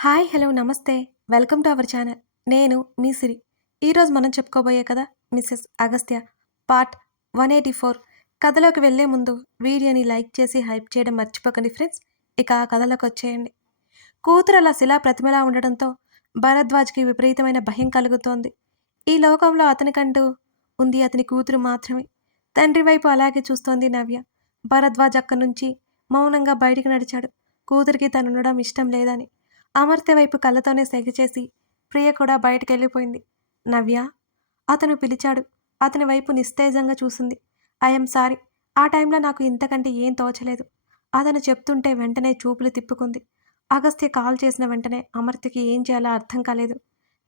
Hi! Hello! నమస్తే. Welcome to our channel. నేను మీ సిరి. ఈరోజు మనం చెప్పుకోబోయే కథ మిసెస్ అగస్త్య పార్ట్ 184. కథలోకి వెళ్ళే ముందు వీడియోని లైక్ చేసి హైప్ చేయడం మర్చిపోకండి ఫ్రెండ్స్. ఇక ఆ కథలోకొచ్చేయండి. కూతురు అలా శిలా ప్రతిమలా ఉండడంతో భరద్వాజ్‌కి విపరీతమైన భయం కలుగుతోంది. ఈ లోకంలో అతనికంటూ ఉంది అతని కూతురు మాత్రమే. తండ్రి వైపు అలాగే చూస్తోంది నవ్య. భరద్వాజ్ అక్కడి నుంచి మౌనంగా బయటికి నడిచాడు. కూతురికి తనుండడం ఇష్టం లేదని. అమర్త్య వైపు కళ్ళతోనే సెగ చేసి ప్రియ కూడా బయటికెళ్ళిపోయింది. నవ్య? అతను పిలిచాడు. అతని వైపు నిస్తేజంగా చూసింది. I'm sorry. ఆ టైంలో నాకు ఇంతకంటే ఏం తోచలేదు. అతను చెప్తుంటే వెంటనే చూపులు తిప్పుకుంది. అగస్త్య కాల్ చేసిన వెంటనే అమర్త్యకి ఏం చేయాలో అర్థం కాలేదు.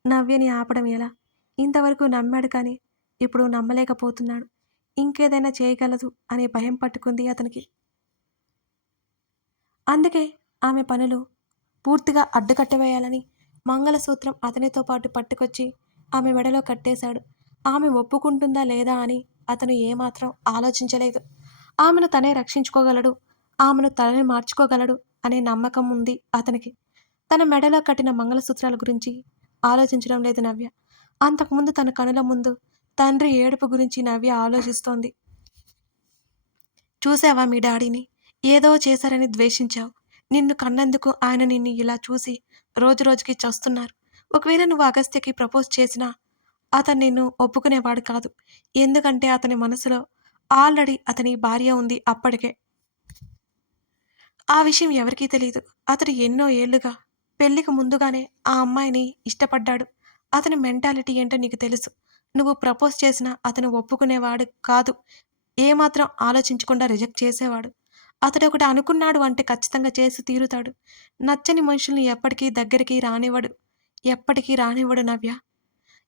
నవ్యని ఆపడం ఎలా? ఇంతవరకు నమ్మాడు కానీ ఇప్పుడు నమ్మలేకపోతున్నాడు. ఇంకేదైనా చేయగలదు అనే భయం పట్టుకుంది అతనికి. అందుకే ఆమె పనులు పూర్తిగా అడ్డుకట్టవేయాలని మంగళసూత్రం అతనితో పాటు పట్టుకొచ్చి ఆమె మెడలో కట్టేశాడు. ఆమె ఒప్పుకుంటుందా లేదా అని అతను ఏమాత్రం ఆలోచించలేదు. ఆమెను తనే రక్షించుకోగలడు, ఆమెను తనని మార్చుకోగలడు అనే నమ్మకం ఉంది అతనికి. తన మెడలో కట్టిన మంగళసూత్రాల గురించి ఆలోచించడం లేదు నవ్య. అంతకుముందు తన కనుల ముందు తండ్రి ఏడుపు గురించి నవ్య ఆలోచిస్తోంది. చూసావా మీ డాడీని? ఏదో చేశారని ద్వేషించావు. నిన్ను కన్నందుకు ఆయన నిన్ను ఇలా చూసి రోజురోజుకి చస్తున్నారు. ఒకవేళ నువ్వు అగస్త్యకి ప్రపోజ్ చేసినా అతను నిన్ను ఒప్పుకునేవాడు కాదు. ఎందుకంటే అతని మనసులో ఆల్రెడీ అతని భార్య ఉంది అప్పటికే. ఆ విషయం ఎవరికీ తెలీదు. అతడు ఎన్నో ఏళ్లుగా పెళ్లికి ముందుగానే ఆ అమ్మాయిని ఇష్టపడ్డాడు. అతని మెంటాలిటీ ఏంటో నీకు తెలుసు. నువ్వు ప్రపోజ్ చేసినా అతను ఒప్పుకునేవాడు కాదు. ఏమాత్రం ఆలోచించకుండా రిజెక్ట్ చేసేవాడు. అతడొకటి అనుకున్నాడు అంటే ఖచ్చితంగా చేసి తీరుతాడు. నచ్చని మనుషుల్ని ఎప్పటికీ దగ్గరికి రానివ్వడు. ఎప్పటికీ రానివ్వడు నవ్య.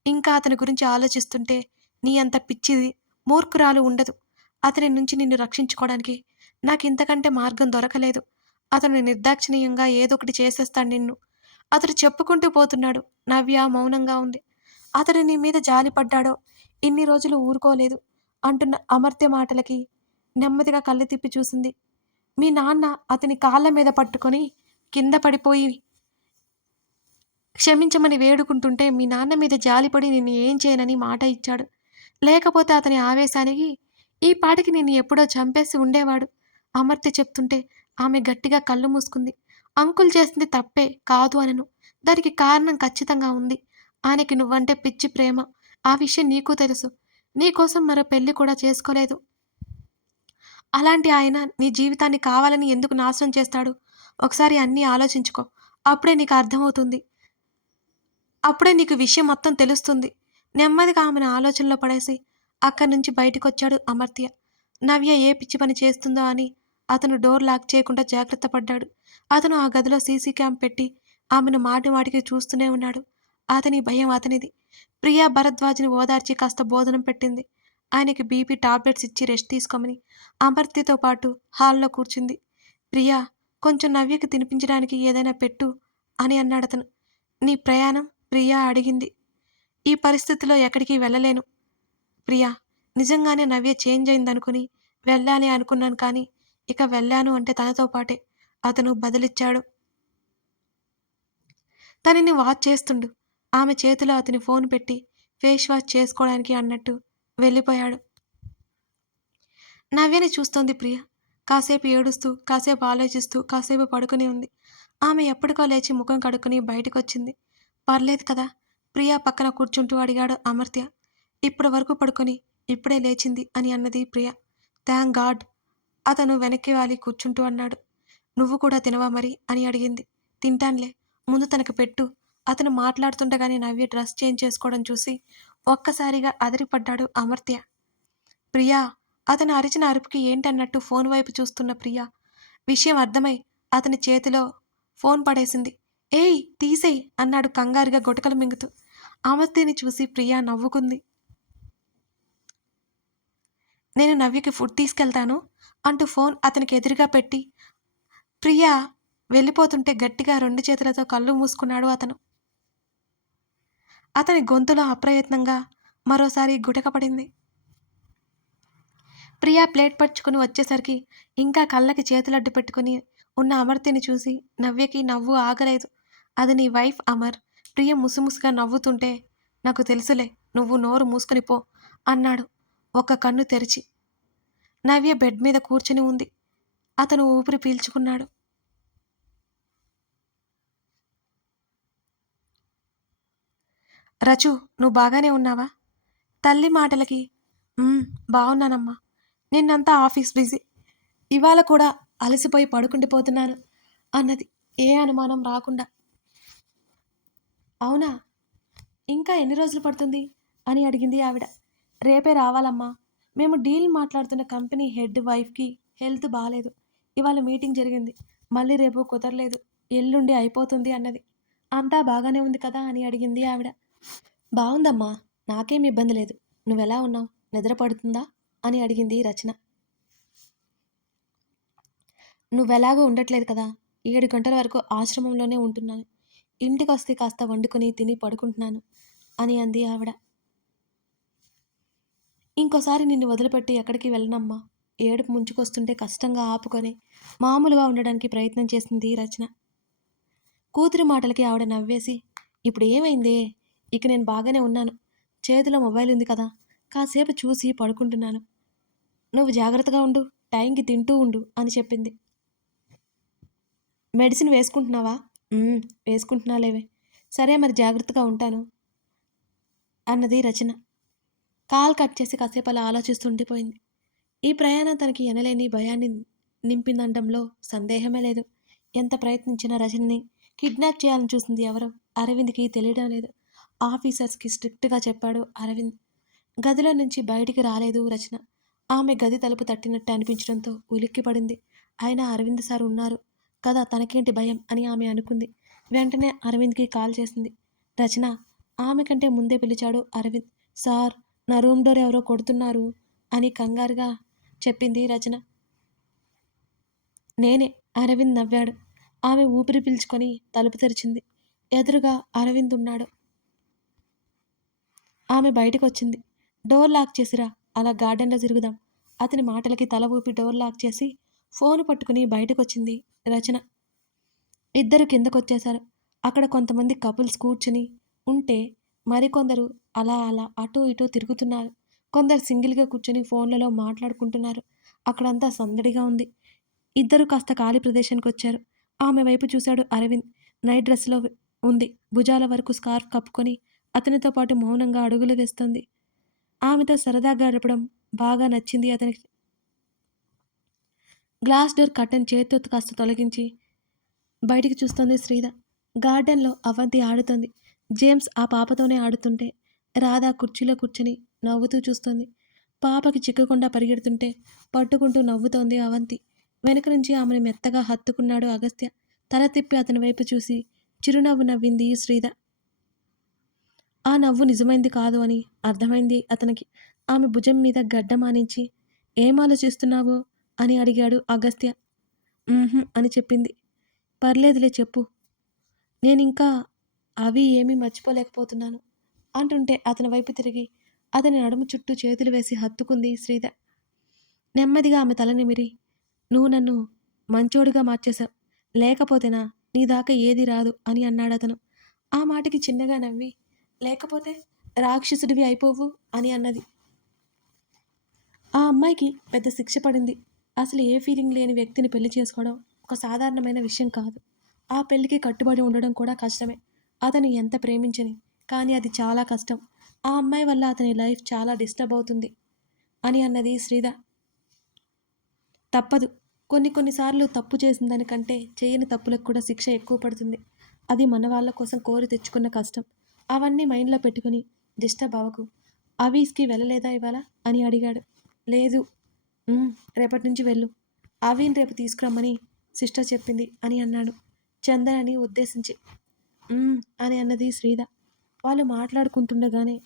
ఇంకా అతని గురించి ఆలోచిస్తుంటే నీ అంత పిచ్చిది, మూర్ఖురాలు ఉండదు. అతని నుంచి నిన్ను రక్షించుకోవడానికి నాకింతకంటే మార్గం దొరకలేదు. అతను నిర్దాక్షిణ్యంగా ఏదోకటి చేసేస్తాడు నిన్ను. అతడు చెప్పుకుంటూ పోతున్నాడు. నవ్య మౌనంగా ఉంది. అతడు నీ మీద జాలిపడ్డాడో, ఇన్ని రోజులు ఊరుకోలేదు అంటున్న అమర్త్య మాటలకి నెమ్మదిగా కళ్ళు తిప్పి చూసింది. మీ నాన్న అతని కాళ్ళ మీద పట్టుకొని కింద పడిపోయి క్షమించమని వేడుకుంటుంటే మీ నాన్న మీద జాలిపడి నిన్ను ఏం చేయనని మాట ఇచ్చాడు. లేకపోతే అతని ఆవేశానికి ఈ పాటికి నిన్ను ఎప్పుడో చంపేసి ఉండేవాడు. అమర్త్య చెప్తుంటే ఆమె గట్టిగా కళ్ళు మూసుకుంది. అంకుల్ చేసింది తప్పే కాదు అనను. దానికి కారణం ఖచ్చితంగా ఉంది. ఆయనకి నువ్వంటే పిచ్చి ప్రేమ. ఆ విషయం నీకు తెలుసు. నీకోసం మరో పెళ్లి కూడా చేసుకోలేదు. అలాంటి ఆయన నీ జీవితాన్ని కావాలని ఎందుకు నాశనం చేస్తాడు? ఒకసారి అన్నీ ఆలోచించుకో. అప్పుడే నీకు అర్థమవుతుంది. అప్పుడే నీకు విషయం మొత్తం తెలుస్తుంది. నెమ్మదిగా ఆమెను ఆలోచనలో పడేసి అక్కడి నుంచి బయటికొచ్చాడు అమర్త్య. నవ్య ఏ పిచ్చి పని చేస్తుందో అని అతను డోర్ లాక్ చేయకుండా జాగ్రత్త పడ్డాడు. అతను ఆ గదిలో సీసీ క్యామ్ పెట్టి ఆమెను మాటిమాటికి చూస్తూనే ఉన్నాడు. అతని భయం అతనిది. ప్రియా భరద్వాజ్ని ఓదార్చి కాస్త భోజనం పెట్టింది. ఆయనకి బీపీ టాబ్లెట్స్ ఇచ్చి రెస్ట్ తీసుకోమని అమర్త్యతో పాటు హాల్లో కూర్చుంది. ప్రియా, కొంచెం నవ్యకి తినిపించడానికి ఏదైనా పెట్టు అని అన్నాడతను. నీ ప్రయాణం? ప్రియా అడిగింది. ఈ పరిస్థితిలో ఎక్కడికి వెళ్ళలేను ప్రియా. నిజంగానే నవ్య చేంజ్ అయిందనుకుని వెళ్ళాలి అనుకున్నాను కానీ ఇక వెళ్ళాను అంటే తనతో పాటే అతను బదిలిచ్చాడు. తనని వాచ్ చేస్తుండు. ఆమె చేతిలో అతని ఫోన్ పెట్టి ఫేస్ వాష్ చేసుకోవడానికి అన్నట్టు వెళ్ళిపోయాడు. నవ్యని చూస్తోంది ప్రియ. కాసేపు ఏడుస్తూ, కాసేపు ఆలోచిస్తూ, కాసేపు పడుకుని ఉంది. ఆమె ఎప్పటికో లేచి ముఖం కడుక్కుని బయటకొచ్చింది. పర్లేదు కదా? ప్రియా పక్కన కూర్చుంటూ అడిగాడు అమర్త్య. ఇప్పటి వరకు పడుకొని ఇప్పుడే లేచింది అని అన్నది ప్రియ. Thank God. అతను వెనక్కి వాలి కూర్చుంటూ అన్నాడు. నువ్వు కూడా తినవా మరి అని అడిగింది. తింటాన్లే, ముందు తనకు పెట్టు. అతను మాట్లాడుతుండగానే నవ్య డ్రెస్ చేంజ్ చేసుకోవడం చూసి ఒక్కసారిగా అదిరిపడ్డాడు అమర్త్య. ప్రియా! అతను అరిచిన అరుపుకి ఏంటన్నట్టు ఫోన్ వైపు చూస్తున్న ప్రియ విషయం అర్థమై అతని చేతిలో ఫోన్ పడేసింది. ఏయ్ తీసేయ్ అన్నాడు కంగారుగా గుటకలు మింగుతూ. అమర్త్యని చూసి ప్రియ నవ్వుకుంది. నేను నవ్యకి ఫుడ్ తీసుకెళ్తాను అంటూ ఫోన్ అతనికి ఎదురుగా పెట్టి ప్రియ వెళ్ళిపోతుంటే గట్టిగా 2 చేతులతో కళ్ళు మూసుకున్నాడు అతను. అతని గొంతులో అప్రయత్నంగా మరోసారి గుటక పడింది. ప్రియా ప్లేట్ పరుచుకుని వచ్చేసరికి ఇంకా కళ్ళకి చేతులడ్డు పెట్టుకుని ఉన్న అమర్త్యని చూసి నవ్యకి నవ్వు ఆగలేదు. అది నీ వైఫ్ అమర్. ప్రియ ముసుముసుగా నవ్వుతుంటే, నాకు తెలుసులే, నువ్వు నోరు మూసుకొని పో అన్నాడు ఒక కన్ను తెరిచి. నవ్య బెడ్ మీద కూర్చుని ఉంది. అతను ఊపిరి పీల్చుకున్నాడు. రచు, నువ్వు బాగానే ఉన్నావా? తల్లి మాటలకి "ఉమ్, బావున్నానమ్మా. నిన్నంతా ఆఫీస్ బిజీ. ఇవాళ కూడా అలసిపోయి పడుకుండిపోతున్నాను" అన్నది ఏ అనుమానం రాకుండా. అవునా? ఇంకా ఎన్ని రోజులు పడుతుంది అని అడిగింది ఆవిడ. రేపే రావాలమ్మా. మేము డీల్ మాట్లాడుతున్న కంపెనీ హెడ్ వైఫ్కి హెల్త్ బాగాలేదు. ఇవాళ మీటింగ్ జరిగింది. మళ్ళీ రేపు కుదరలేదు, ఎల్లుండి అయిపోతుంది అన్నది. అంతా బాగానే ఉంది కదా అని అడిగింది ఆవిడ. బాగుందమ్మా, నాకేం ఇబ్బంది లేదు. నువ్వెలా ఉన్నావు? నిద్ర పడుతుందా అని అడిగింది రచన. నువ్వెలాగో ఉండట్లేదు కదా. 7 గంటల వరకు ఆశ్రమంలోనే ఉంటున్నాను. ఇంటికొస్తే కాస్త వండుకొని తిని పడుకుంటున్నాను అని అంది ఆవిడ. ఇంకోసారి నిన్ను వదిలిపెట్టి ఎక్కడికి వెళ్ళనమ్మా. ఏడుపు ముంచుకొస్తుంటే కష్టంగా ఆపుకొని మామూలుగా ఉండడానికి ప్రయత్నం చేసింది రచన. కూతురి మాటలకి ఆవిడ నవ్వేసి, ఇప్పుడు ఏమైందే? ఇక నేను బాగానే ఉన్నాను. చేతిలో మొబైల్ ఉంది కదా, కాసేపు చూసి పడుకుంటున్నాను. నువ్వు జాగ్రత్తగా ఉండు, టైంకి తింటూ ఉండు అని చెప్పింది. మెడిసిన్ వేసుకుంటున్నావా? వేసుకుంటున్నాలేవే. సరే మరి, జాగ్రత్తగా ఉంటాను అన్నది రచన. కాల్ కట్ చేసి కాసేపు అలా ఆలోచిస్తూ ఉండిపోయింది. ఈ ప్రయాణం తనకి ఎనలేని భయాన్ని నింపిందనడంలో సందేహమే లేదు. ఎంత ప్రయత్నించినా రచనని కిడ్నాప్ చేయాలని చూసింది ఎవరో అరవింద్కి తెలియడం లేదు. ఆఫీసర్స్కి స్ట్రిక్ట్గా చెప్పాడు అరవింద్. గదిలో నుంచి బయటికి రాలేదు రచన. ఆమె గది తలుపు తట్టినట్టు అనిపించడంతో ఉలిక్కిపడింది. అయినా అరవింద్ సార్ ఉన్నారు కదా, తనకేంటి భయం అని ఆమె అనుకుంది. వెంటనే అరవింద్కి కాల్ చేసింది రచన. ఆమె కంటే ముందే పిలిచాడు అరవింద్. సార్, నా రూమ్ డోర్ ఎవరో కొడుతున్నారు అని కంగారుగా చెప్పింది రచన. నేనే. అరవింద్ నవ్వాడు. ఆమె ఊపిరి పీల్చుకొని తలుపు తెరిచింది. ఎదురుగా అరవింద్ ఉన్నాడు. ఆమె బయటకొచ్చింది. డోర్ లాక్ చేసిరా, అలా గార్డెన్లో తిరుగుదాం. అతని మాటలకి తల ఊపి డోర్ లాక్ చేసి ఫోను పట్టుకుని బయటకొచ్చింది రచన. ఇద్దరు కిందకొచ్చేశారు. అక్కడ కొంతమంది కపుల్స్ కూర్చుని ఉంటే మరికొందరు అలా అలా అటూ ఇటూ తిరుగుతున్నారు. కొందరు సింగిల్గా కూర్చొని ఫోన్లలో మాట్లాడుకుంటున్నారు. అక్కడంతా సందడిగా ఉంది. ఇద్దరు కాస్త ఖాళీ ప్రదేశానికి వచ్చారు. ఆమె వైపు చూశాడు అరవింద్. నైట్ డ్రెస్లో ఉంది. భుజాల వరకు స్కార్ఫ్ కప్పుకొని అతనితో పాటు మౌనంగా అడుగులు వేస్తోంది. ఆమెతో సరదాగా గడపడం బాగా నచ్చింది అతనికి. గ్లాస్ డోర్ కర్టెన్ చేతితో కాస్త తొలగించి బయటికి చూస్తోంది శ్రీధ. గార్డెన్లో అవంతి ఆడుతోంది. జేమ్స్ ఆ పాపతోనే ఆడుతుంటే రాధ కుర్చీలో కూర్చొని నవ్వుతూ చూస్తోంది. పాపకి చిక్కకుండా పరిగెడుతుంటే పట్టుకుంటూ నవ్వుతోంది అవంతి. వెనక నుంచి ఆమెను మెత్తగా హత్తుకున్నాడు అగస్త్య. తల తిప్పి అతని వైపు చూసి చిరునవ్వు నవ్వింది శ్రీధ. ఆ నవ్వు నిజమైంది కాదు అని అర్థమైంది అతనికి. ఆమె భుజం మీద గడ్డ మానించి ఏం ఆలోచిస్తున్నావు అని అడిగాడు అగస్త్య. అని చెప్పింది. పర్లేదులే చెప్పు. నేనింకా అవి ఏమీ మర్చిపోలేకపోతున్నాను అంటుంటే అతని వైపు తిరిగి అతని నడుము చుట్టూ చేతులు వేసి హత్తుకుంది శ్రీధ. నెమ్మదిగా ఆమె తల నిమిరి, నువ్వు నన్ను మంచోడుగా మార్చేశావు, లేకపోతేనా నీ దాకా ఏది రాదు అని అన్నాడతను. ఆ మాటకి చిన్నగా నవ్వి, లేకపోతే రాక్షసుడివి అయిపోవు అని అన్నది. ఆ అమ్మాయికి పెద్ద శిక్ష పడింది. అసలు ఏ ఫీలింగ్ లేని వ్యక్తిని పెళ్లి చేసుకోవడం ఒక సాధారణమైన విషయం కాదు. ఆ పెళ్లికి కట్టుబడి ఉండడం కూడా కష్టమే. అతను ఎంత ప్రేమించని, కానీ అది చాలా కష్టం. ఆ అమ్మాయి వల్ల అతని లైఫ్ చాలా డిస్టర్బ్ అవుతుంది అని అన్నది శ్రీధ. తప్పదు. కొన్నిసార్లు తప్పు చేసిన దానికంటే చేయని తప్పులకు కూడా శిక్ష ఎక్కువ పడుతుంది. అది మన వాళ్ళ కోసం కోరి తెచ్చుకున్న కష్టం. అవన్నీ మైండ్లో పెట్టుకుని డిస్టర్బ్ అవ్వకు. ఆఫీస్కి వెళ్ళలేదా ఇవాళ అని అడిగాడు. లేదు. రేపటి నుంచి వెళ్ళు. అవిని రేపు తీసుకురమ్మని సిస్టర్ చెప్పింది అని అన్నాడు చందనని ఉద్దేశించి. అని అన్నది శ్రీధ. వాళ్ళు మాట్లాడుకుంటుండగానే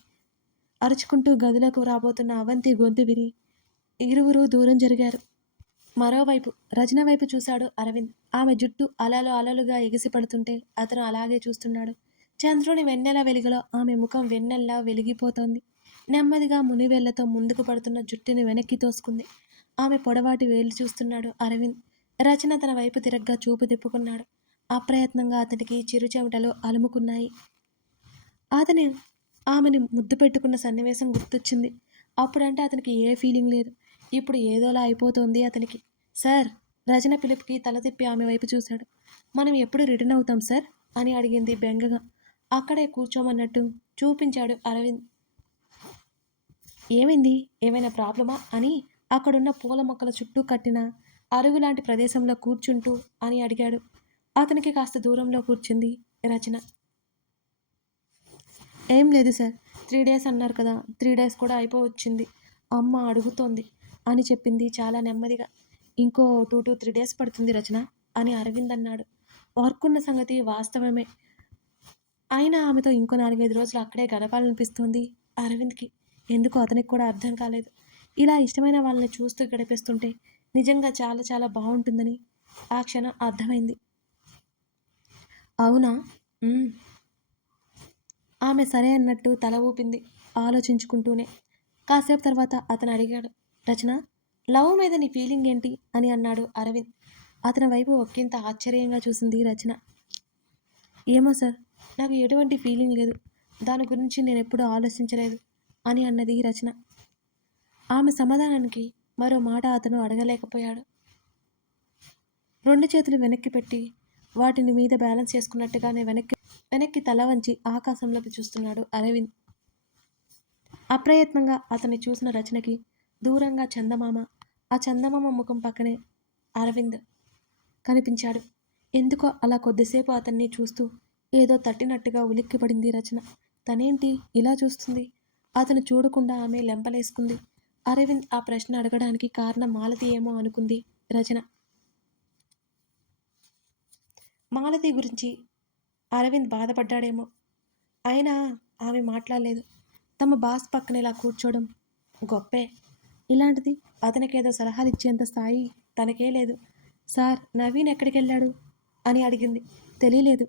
అరుచుకుంటూ గదిలోకి రాబోతున్న అవంతి గొంతు విని ఇరువురు దూరం జరిగారు. మరోవైపు రచన వైపు చూశాడు అరవింద్. ఆమె జుట్టు అలలు అలలుగా ఎగిసిపడుతుంటే అతను అలాగే చూస్తున్నాడు. చంద్రుని వెన్నెల వెలుగులో ఆమె ముఖం వెన్నెల్లా వెలిగిపోతోంది. నెమ్మదిగా మునివేళ్లతో ముందుకు పడుతున్న జుట్టుని వెనక్కి తోసుకుంది. ఆమె పొడవాటి వేలు చూస్తున్నాడు అరవింద్. రచన తన వైపు తిరగ్గా చూపు తిప్పుకున్నాడు. అప్రయత్నంగా అతనికి చిరుచెమటలు అలుముకున్నాయి. అతను ఆమెని ముద్దు పెట్టుకున్న సన్నివేశం గుర్తొచ్చింది. అప్పుడంటే అతనికి ఏ ఫీలింగ్ లేదు. ఇప్పుడు ఏదోలా అయిపోతోంది అతనికి. సార్! రచన పిలుపుకి తల తిప్పి ఆమె వైపు చూశాడు. మనం ఎప్పుడు రిటర్న్ అవుతాం సార్? అని అడిగింది బెంగగా. అక్కడే కూర్చోమన్నట్టు చూపించాడు అరవింద్. ఏమైంది? ఏమైనా ప్రాబ్లమా? అని అక్కడున్న పూల మొక్కల చుట్టూ కట్టిన అరుగులాంటి ప్రదేశంలో కూర్చుంటూ అని అడిగాడు. అతనికి కాస్త దూరంలో కూర్చుంది రచన. ఏం లేదు సార్. 3 డేస్ అన్నారు కదా! 3 డేస్ కూడా అయిపోవచ్చింది. అమ్మ అడుగుతోంది అని చెప్పింది చాలా నెమ్మదిగా. ఇంకో 2-3 డేస్ పడుతుంది రచన అని అరవింద్ అన్నాడు. వర్క్ ఉన్న సంగతి వాస్తవమే. అయినా ఆమెతో ఇంకో 4, 5 రోజులు అక్కడే గడపాలనిపిస్తోంది అరవింద్‌కి. ఎందుకో అతనికి కూడా అర్థం కాలేదు. ఇలా ఇష్టమైన వాళ్ళని చూస్తూ గడిపేస్తుంటే నిజంగా చాలా చాలా బావుంటుందని ఆ క్షణం అర్థమైంది. అవునా? హ్మ్. ఆమె సరే అన్నట్టు తల ఊపింది ఆలోచించుకుంటూనే. కాసేపు తర్వాత అతను అడిగాడు. రచన, లవ్ మీద నీ ఫీలింగ్ ఏంటి? అని అన్నాడు అరవింద్. అతని వైపు ఒకింత ఆశ్చర్యంగా చూసింది రచన. ఏమో సార్, నాకు ఎటువంటి ఫీలింగ్ లేదు. దాని గురించి నేనెప్పుడూ ఆలోచించలేదు అని అన్నది రచన. ఆమె సమాధానానికి మరో మాట అతను అడగలేకపోయాడు. 2 చేతులు వెనక్కి పెట్టి వాటిని మీద బ్యాలెన్స్ చేసుకున్నట్టుగానే వెనక్కి వెనక్కి తల వంచి ఆకాశంలోకి చూస్తున్నాడు అరవింద్. అప్రయత్నంగా అతన్ని చూసిన రచనకి దూరంగా చందమామ, ఆ చందమామ ముఖం పక్కనే అరవింద్ కనిపించాడు. ఎందుకో అలా కొద్దిసేపు అతన్ని చూస్తూ ఏదో తట్టినట్టుగా ఉలిక్కిపడింది రచన. తనేంటి ఇలా చూస్తుంది? అతను చూడకుండా ఆమె లెంపలేసుకుంది. అరవింద్ ఆ ప్రశ్న అడగడానికి కారణం మాలతి ఏమో అనుకుంది రచన. మాలతి గురించి అరవింద్ బాధపడ్డాడేమో. అయినా ఆమె మాట్లాడలేదు. తమ బాస్ పక్కన ఇలా కూర్చోవడం గొప్పే. ఇలాంటిది అతనికేదో సలహాలు ఇచ్చేంత స్థాయి తనకే లేదు. సార్, నవీన్ ఎక్కడికెళ్ళాడు? అని అడిగింది. తెలియలేదు.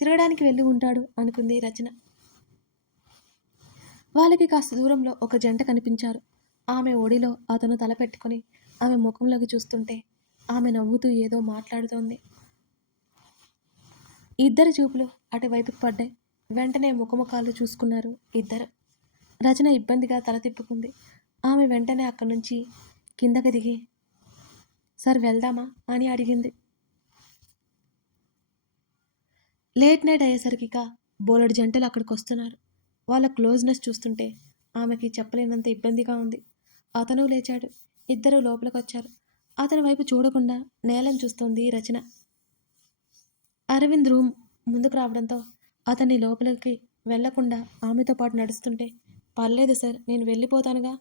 తిరగడానికి వెళ్ళి ఉంటాడు అనుకుంది రచన. వాళ్ళకి కాస్త దూరంలో ఒక జంట కనిపించారు. ఆమె ఒడిలో అతను తలపెట్టుకొని ఆమె ముఖంలోకి చూస్తుంటే ఆమె నవ్వుతూ ఏదో మాట్లాడుతోంది. ఇద్దరి చూపులు అటువైపుకి పడ్డాయి. వెంటనే ముఖముఖాలు చూసుకున్నారు ఇద్దరు. రచన ఇబ్బందిగా తల తిప్పుకుంది. ఆమె వెంటనే అక్కడి నుంచి కిందకి దిగి సార్ వెళ్దామా అని అడిగింది. లేట్ నైట్ అయ్యేసరికిక బోలెడు జంటలు అక్కడికి వస్తున్నారు. వాళ్ళ క్లోజ్నెస్ చూస్తుంటే ఆమెకి చెప్పలేనంత ఇబ్బందిగా ఉంది. అతను లేచాడు. ఇద్దరు లోపలికొచ్చారు. అతని వైపు చూడకుండా నేలను చూస్తోంది రచన. అరవింద్ రూమ్ ముందుకు రావడంతో అతన్ని లోపలికి వెళ్లకుండా ఆమెతో పాటు నడుస్తుంటే పర్లేదు సార్, నేను వెళ్ళిపోతానుగా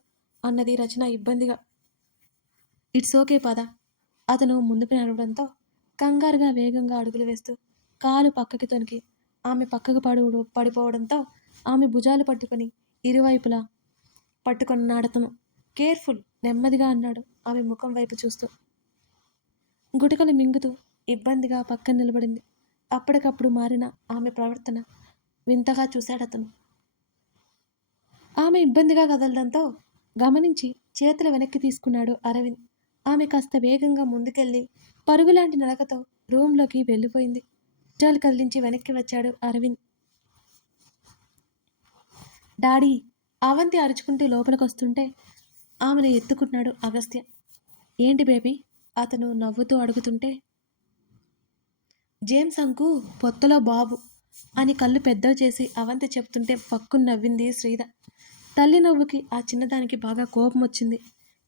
అన్నది రచన ఇబ్బందిగా. ఇట్స్ ఓకే పద. అతను ముందుకు నడవడంతో కంగారుగా వేగంగా అడుగులు వేస్తూ కాలు పక్కకి తొనికి ఆమె పక్కకు పడిపోవడంతో ఆమె భుజాలు పట్టుకొని ఇరువైపులా పట్టుకొన్నాడతను. కేర్ఫుల్, నెమ్మదిగా అన్నాడు ఆమె ముఖం వైపు చూస్తూ. గుటకలు మింగుతూ ఇబ్బందిగా పక్కన నిలబడింది. అప్పటికప్పుడు మారిన ఆమె ప్రవర్తన వింతగా చూశాడతను. ఆమె ఇబ్బందిగా కదలడంతో గమనించి చేతులు వెనక్కి తీసుకున్నాడు అరవింద్. ఆమె కాస్త వేగంగా ముందుకెళ్ళి పరుగులాంటి నడకతో రూంలోకి వెళ్ళిపోయింది. భుజాలు కదిలించి వెనక్కి వచ్చాడు అరవింద్. డాడీ! అవంతి అరుచుకుంటూ లోపలికొస్తుంటే ఆమెను ఎత్తుకున్నాడు అగస్త్య. ఏంటి బేబీ? అతను నవ్వుతూ అడుగుతుంటే జేమ్స్ అంకు పొత్తలో బాబు అని కళ్ళు పెద్దవి చేసి అవంతి చెప్తుంటే పక్కున నవ్వింది శ్రీద. తల్లి నవ్వుకి ఆ చిన్నదానికి బాగా కోపం వచ్చింది.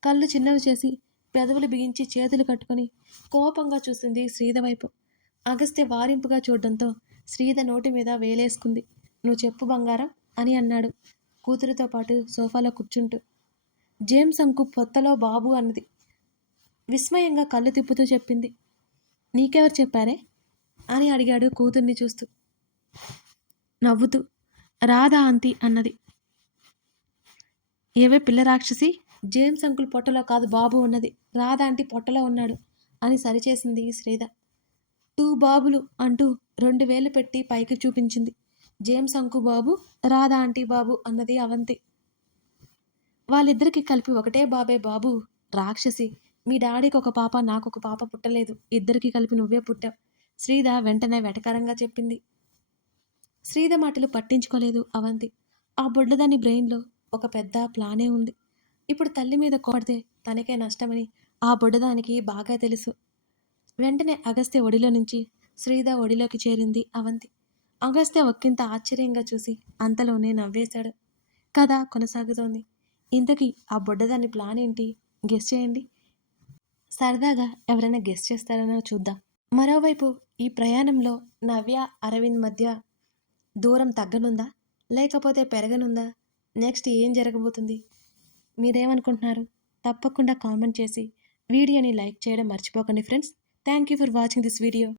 కళ్ళు చిన్నవి చేసి పెదవులు బిగించి చేతులు కట్టుకొని కోపంగా చూసింది శ్రీద వైపు. అగస్త్య వారింపుగా చూడడంతో శ్రీద నోటి మీద వేలేసుకుంది. నువ్వు చెప్పు బంగారం అని అన్నాడు కూతురితో పాటు సోఫాలో కూర్చుంటూ. జేమ్స్ అంకు పొత్తలో బాబు అన్నది విస్మయంగా కళ్ళు తిప్పుతూ చెప్పింది. నీకెవరు చెప్పారే అని అడిగాడు కూతుర్ని చూస్తూ. నవ్వుతూ రాధా ఆంటీ అన్నది. ఏవే పిల్ల రాక్షసి, జేమ్స్ అంకుల్ పొట్టలో కాదు బాబు ఉన్నది, రాధా ఆంటీ పొట్టలో ఉన్నాడు అని సరిచేసింది శ్రీద. 2 బాబులు అంటూ 2 వేలు పెట్టి పైకి చూపించింది. జేమ్స్ అంకు బాబు, రాధా ఆంటీ బాబు అన్నది అవంతి. వాళ్ళిద్దరికి కలిపి ఒకటే బాబే బాబు. రాక్షసి, మీ డాడీకి ఒక పాప, నాకొక పాప పుట్టలేదు. ఇద్దరికి కలిపి నువ్వే పుట్టావు. శ్రీధ వెంటనే వెటకారంగా చెప్పింది. శ్రీధ మాటలు పట్టించుకోలేదు అవంతి. ఆ బుడ్డదాని బ్రెయిన్‌లో ఒక పెద్ద ప్లానే ఉంది. ఇప్పుడు తల్లి మీద కోపడితే తనకే నష్టమని ఆ బుడ్డదానికి బాగా తెలుసు. వెంటనే అగస్త్య ఒడిలో నుంచి శ్రీధ ఒడిలోకి చేరింది అవంతి. అగస్త్య ఒక్కింత ఆశ్చర్యంగా చూసి అంతలోనే నవ్వేశాడు. కథ కొనసాగుతోంది. ఇంతకీ ఆ బుడ్డదాని ప్లాన్ ఏంటి? గెస్ చేయండి. సరదాగా ఎవరైనా గెస్ చేస్తారనో చూద్దాం. మరోవైపు ఈ ప్రయాణంలో నవ్య, అరవింద్ మధ్య దూరం తగ్గనుందా? లేకపోతే పెరగనుందా? నెక్స్ట్ ఏం జరగబోతుంది? మీరేమనుకుంటున్నారు? తప్పకుండా కామెంట్ చేసి వీడియోని లైక్ చేయడం మర్చిపోకండి friends. Thank you for watching this video.